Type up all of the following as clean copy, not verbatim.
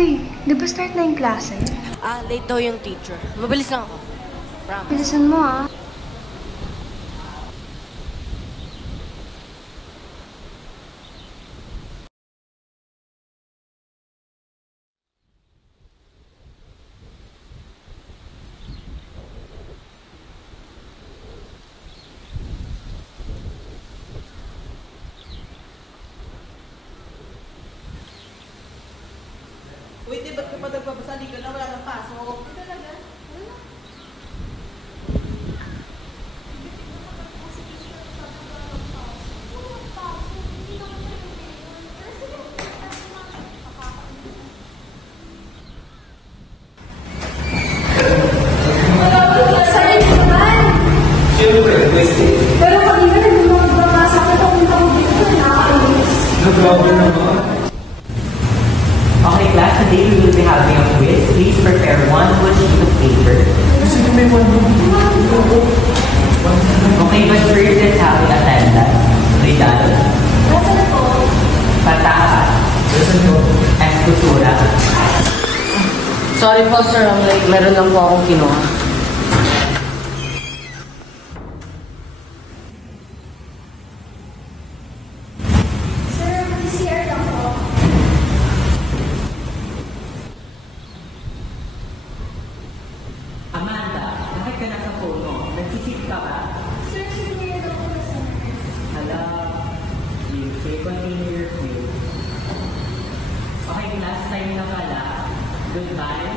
Uy, di ba start na yung klase? Late daw yung teacher. Mabilis lang ako. Promise. Bilisan mo Wait, ba't ka pa nagpapasa? Di ka na, wala nang pasok. Hindi talaga. Pero kanina nagpapasa ka papunta ko dito na nakakainis. Nag-over naman. Okay, class, today we will be having a quiz. Please prepare one full sheet of paper. Okay, but first let's have an attendance. Rizal. Nasaan po? Pataas. Escultura. Sorry po, sir. Meron lang po akong kinuha. Sir, mag-CR lang po. Amanda, bakit ka nasa phone mo? Nag-cheat ka ba? Sir, sinunod ako na sa nurse. Hala, you say continue your quiz. Okay, class, time na pala. Goodbye.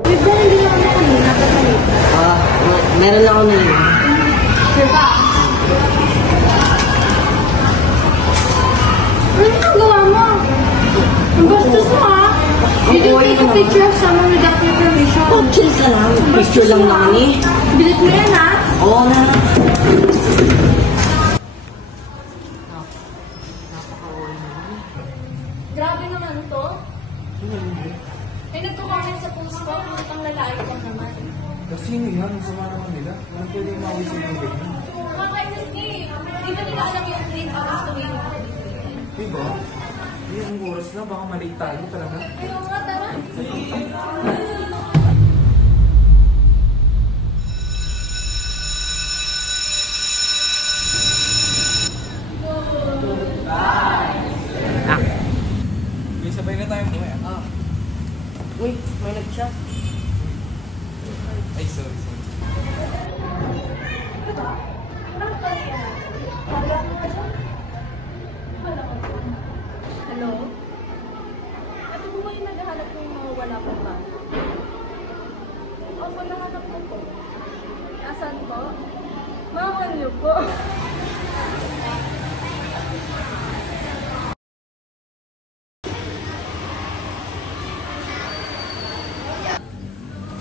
Wait, ba hindi lang ako kanina patalita? Meron lang ako nila. Sir ba? Ano nagawa mo? Ang bastos mo You didn't take a picture of someone without your permission. Chill ka lang. Picture lang naman eh. Bilit mo yan Oo na. Grabe naman to. Nagko-comment sa post ko, pang lalaki ko naman. Kasi sino yan? Ang sama naman nila. Ano pwede mawis yung bibig niya? Kakainis nga eh. Di ba nila alam yung 3 hours to wait? Diba? Ang oras na. Baka mali tayo talaga. Ayaw nga, tara. May sabay na tayo buhay. Uy, may nag-chat. Ay, sorry. Hello? Ano po ba yung naghahanap ng mga wala pang ba? Opo, nahanap ko po. Asan po? Mawan niyo po.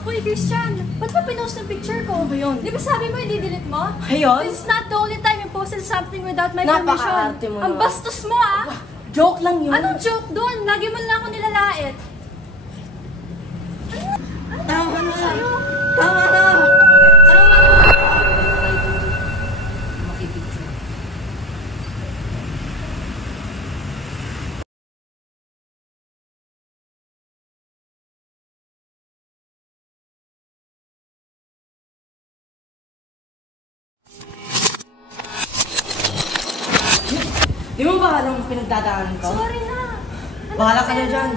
Uy, Christian! Ba't ba pinost yung picture ko? Ano yun? Di ba sabi mo i-delete mo? Ayun? This is not the only time you posted something without my Napaka-arte permission. mo Ang naman. bastos mo Joke lang yun. Anong joke doon? Lagi mo lang ako nilalait. Tama na. Sa'yo? Tama na. Tama na. Makipicture. Di mo ba alam ang pinagdadaanan ko? Sorry na. Bahala ka na dyan.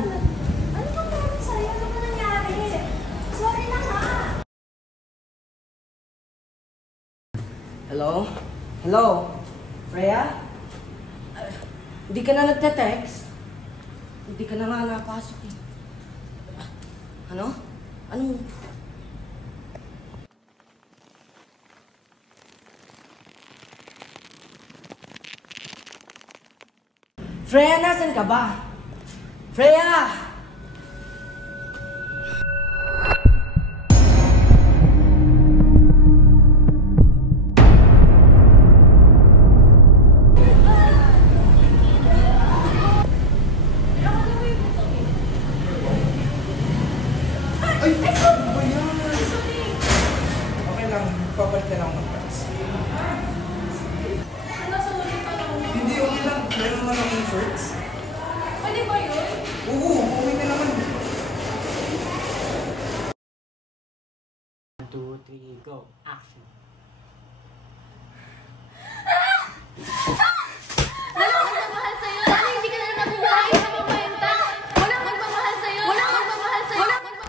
Ano bang meron sa'yo? Ano ba nangyari? Sorry na nga. Hello? Hello? Freya? Hindi ka na nagte-text? Hindi ka na nga napasok eh. Ano? Anong... Freya, nasan ka ba? Freya! Babalik na lang ako ng class. Hindi, okay lang. Meron naman akong shorts. Pwede ba yun? Oo, okay na naman. 1, 2, 3, go. Action. Wala akong magmamahal sa'yo. Sana hindi ka na nabubuhay sa mamahenta. Wala akong magmamahal sa'yo. Wala akong magmamahal sa'yo. Wala akong magmamahal.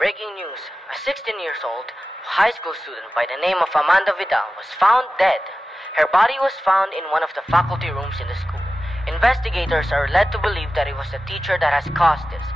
Breaking news. A 16-year-old high school student by the name of Amanda Vidal was found dead. Her body was found in one of the faculty rooms in the school. Investigators are led to believe that it was the teacher that has caused this,